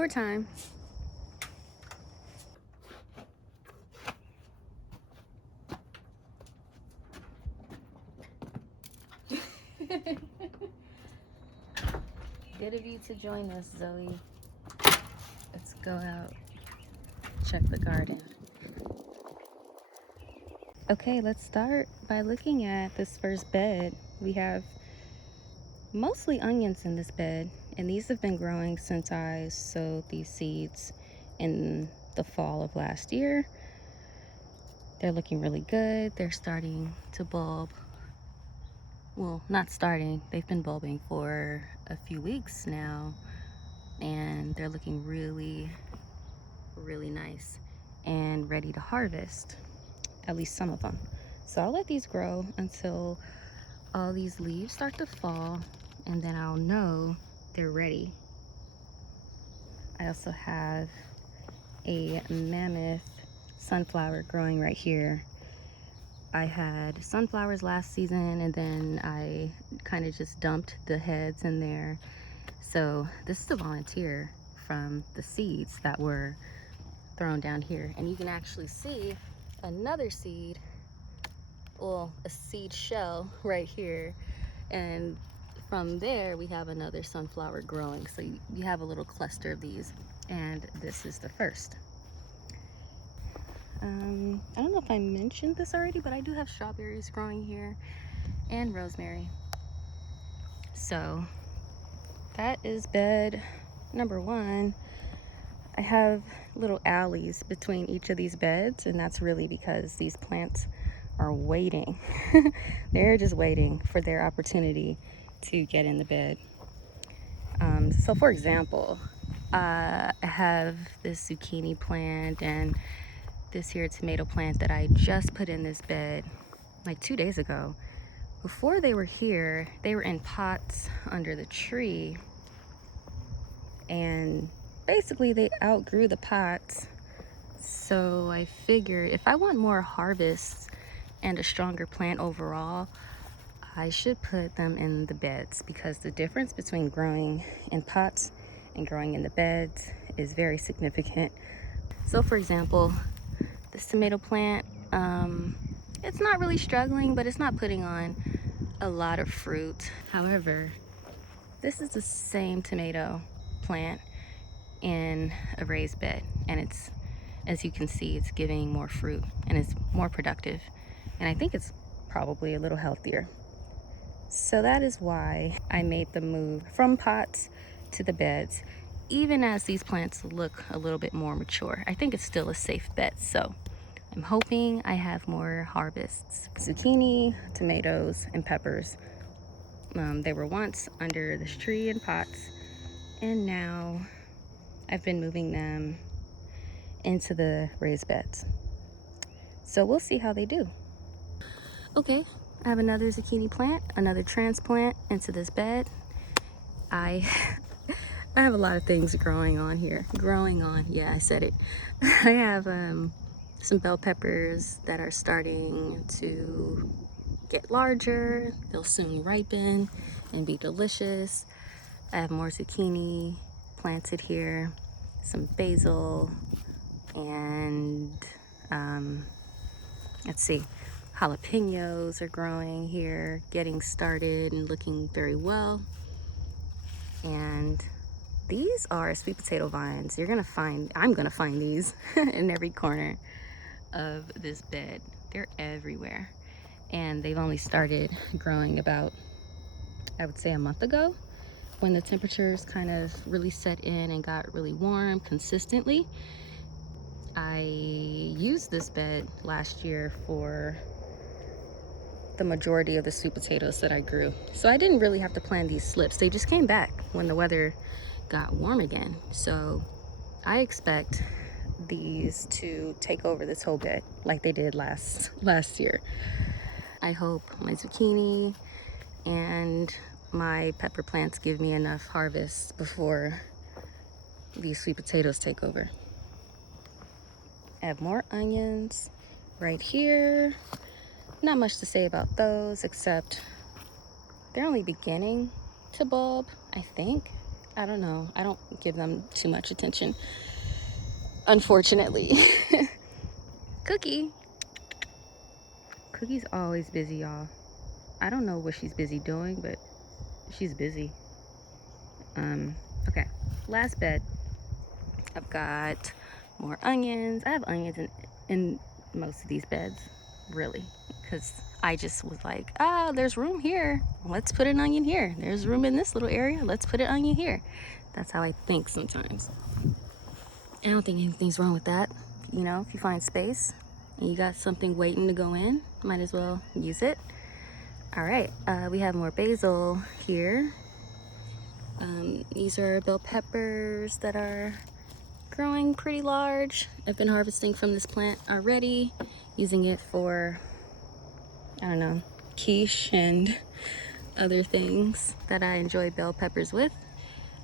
tour time. Good of you to join us, Zoe. Let's go out, check the garden. Okay, let's start by looking at this first bed. We have mostly onions in this bed, and these have been growing since I sowed these seeds in the fall of last year. They're looking really good. They're starting to bulb. Well, not starting, they've been bulbing for a few weeks now, and they're looking really, really nice and ready to harvest, at least some of them. So I'll let these grow until all these leaves start to fall, and then I'll know they're ready. I also have a mammoth sunflower growing right here. I had sunflowers last season, and then I kind of just dumped the heads in there. So this is a volunteer from the seeds that were thrown down here, and you can actually see another seed, well, a seed shell right here, and from there we have another sunflower growing. So you have a little cluster of these, and this is the first. I don't know if I mentioned this already, but I do have strawberries growing here and rosemary. So that is bed number one. I have little alleys between each of these beds, and that's really because these plants are waiting. They're just waiting for their opportunity to get in the bed. So for example, I have this zucchini plant and this here tomato plant that I just put in this bed like 2 days ago. Before they were here, they were in pots under the tree, and basically they outgrew the pots. So I figured if I want more harvests and a stronger plant overall, I should put them in the beds, because the difference between growing in pots and growing in the beds is very significant. So for example, this tomato plant, it's not really struggling, but it's not putting on a lot of fruit. However, this is the same tomato plant in a raised bed, and it's, as you can see, it's giving more fruit and it's more productive, and I think it's probably a little healthier. So that is why I made the move from pots to the beds, even as these plants look a little bit more mature. I think it's still a safe bet, so I'm hoping I have more harvests. Zucchini, tomatoes, and peppers. They were once under this tree in pots, and now I've been moving them into the raised beds. So we'll see how they do. Okay, I have another zucchini plant, another transplant into this bed. I have a lot of things growing on here. Yeah, I said it. I have some bell peppers that are starting to get larger. They'll soon ripen and be delicious. I have more zucchini planted here, some basil, and let's see, jalapenos are growing here, getting started and looking very well. And these are sweet potato vines. I'm gonna find these in every corner of this bed. They're everywhere. And they've only started growing about, I would say, a month ago, when the temperatures kind of really set in and got really warm consistently. I used this bed last year for the majority of the sweet potatoes that I grew. So I didn't really have to plant these slips. They just came back when the weather got warm again. So I expect these to take over this whole bed like they did last year. I hope my zucchini and my pepper plants give me enough harvest before these sweet potatoes take over. I have more onions right here. Not much to say about those, except they're only beginning to bulb, I think. I don't know. I don't give them too much attention, unfortunately. Cookie. Cookie's always busy, y'all. I don't know what she's busy doing, but she's busy. Okay, last bed. I've got more onions. I have onions in most of these beds, really, because I just was like, oh, there's room here. Let's put an onion here. There's room in this little area. Let's put an onion here. That's how I think sometimes. I don't think anything's wrong with that. You know, if you find space and you got something waiting to go in, might as well use it. All right, we have more basil here. These are bell peppers that are growing pretty large. I've been harvesting from this plant already, using it for, I don't know, quiche and other things that I enjoy bell peppers with.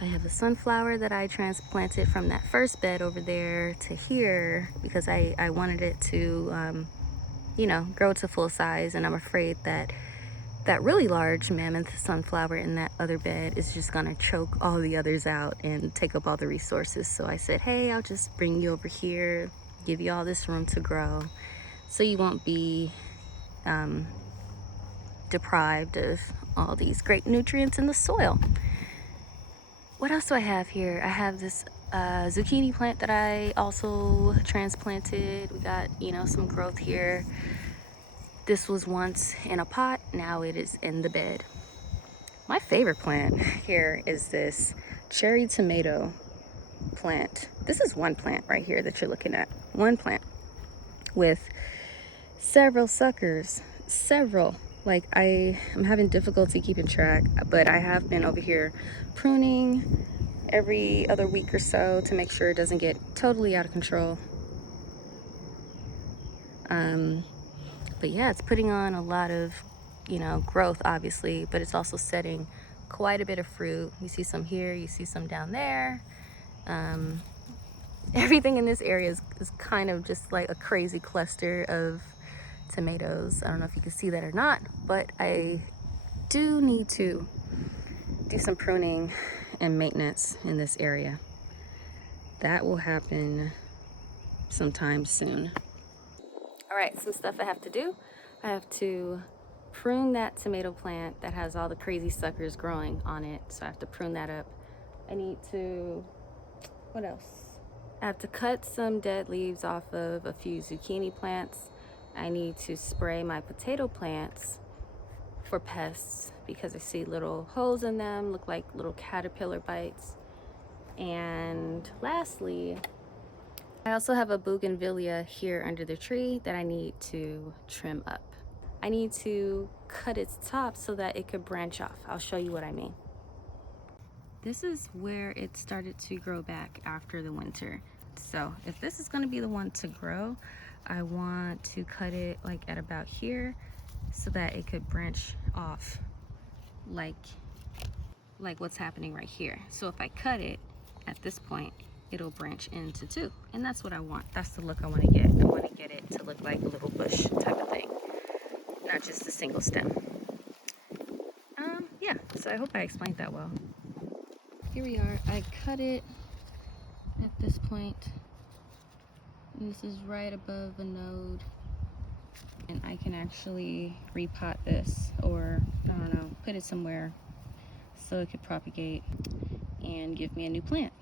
I have a sunflower that I transplanted from that first bed over there to here because I wanted it to, you know, grow to full size, and I'm afraid that that really large mammoth sunflower in that other bed is just gonna choke all the others out and take up all the resources. So I said, hey, I'll just bring you over here, give you all this room to grow, so you won't be deprived of all these great nutrients in the soil. What else do I have here? I have this zucchini plant that I also transplanted. We got, you know, some growth here. This was once in a pot, now it is in the bed. My favorite plant here is this cherry tomato plant. This is one plant right here that you're looking at. One plant with several suckers. Several. Like, I am having difficulty keeping track, but I have been over here pruning every other week or so to make sure it doesn't get totally out of control. But yeah, it's putting on a lot of, you know, growth, obviously, but it's also setting quite a bit of fruit. You see some here, you see some down there. Everything in this area is kind of just like a crazy cluster of tomatoes. I don't know if you can see that or not, but I do need to do some pruning and maintenance in this area. That will happen sometime soon. All right, some stuff I have to do. I have to prune that tomato plant that has all the crazy suckers growing on it. So I have to prune that up. I need to, what else? I have to cut some dead leaves off of a few zucchini plants. I need to spray my potato plants for pests because I see little holes in them, look like little caterpillar bites. And lastly, I also have a bougainvillea here under the tree that I need to trim up. I need to cut its top so that it could branch off. I'll show you what I mean. This is where it started to grow back after the winter. So if this is going to be the one to grow, I want to cut it like at about here so that it could branch off like what's happening right here. So if I cut it at this point, it'll branch into two, and that's what I want. That's the look I want to get. I want to get it to look like a little bush type of thing, not just a single stem. Yeah, so I hope I explained that well. Here we are. I cut it at this point. This is right above a node, and I can actually repot this, or I don't know, put it somewhere so it could propagate and give me a new plant.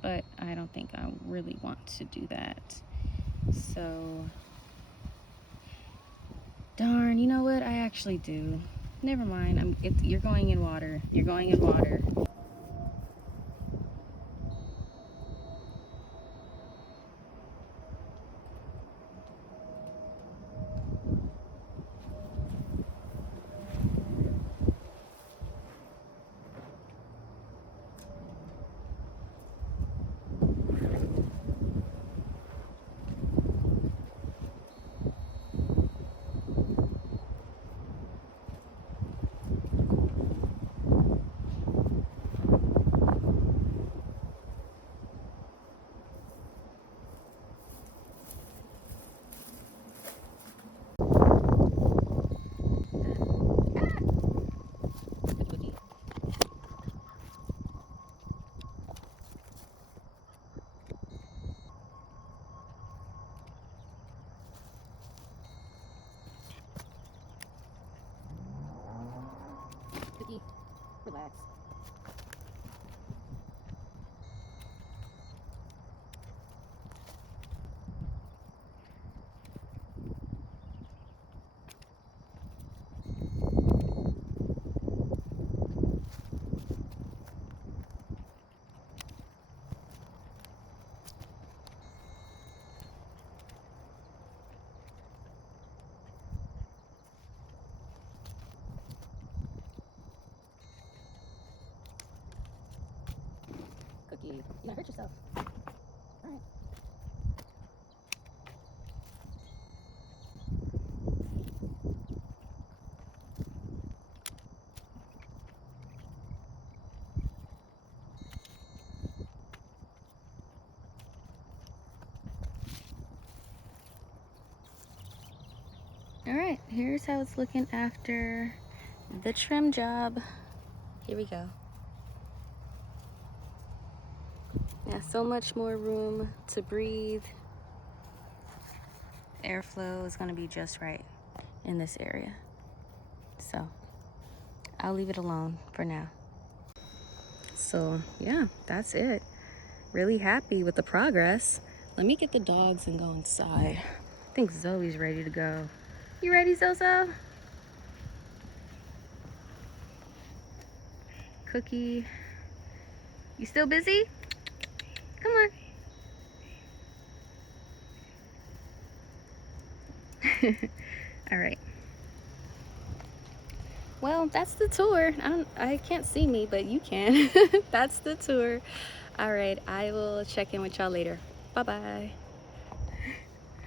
But I don't think I really want to do that. So, darn, you know what? I actually do. Never mind. You're going in water. You're going in water. you. You're gonna hurt yourself. All right. All right, here's how it's looking after the trim job. Here we go. Yeah, so much more room to breathe. Airflow is going to be just right in this area. So I'll leave it alone for now. So yeah, that's it. Really happy with the progress. Let me get the dogs and go inside. I think Zoe's ready to go. You ready, Zozo? Cookie, you still busy? Come on. All right. Well, that's the tour. I can't see me, but you can. That's the tour. All right, I will check in with y'all later. Bye-bye.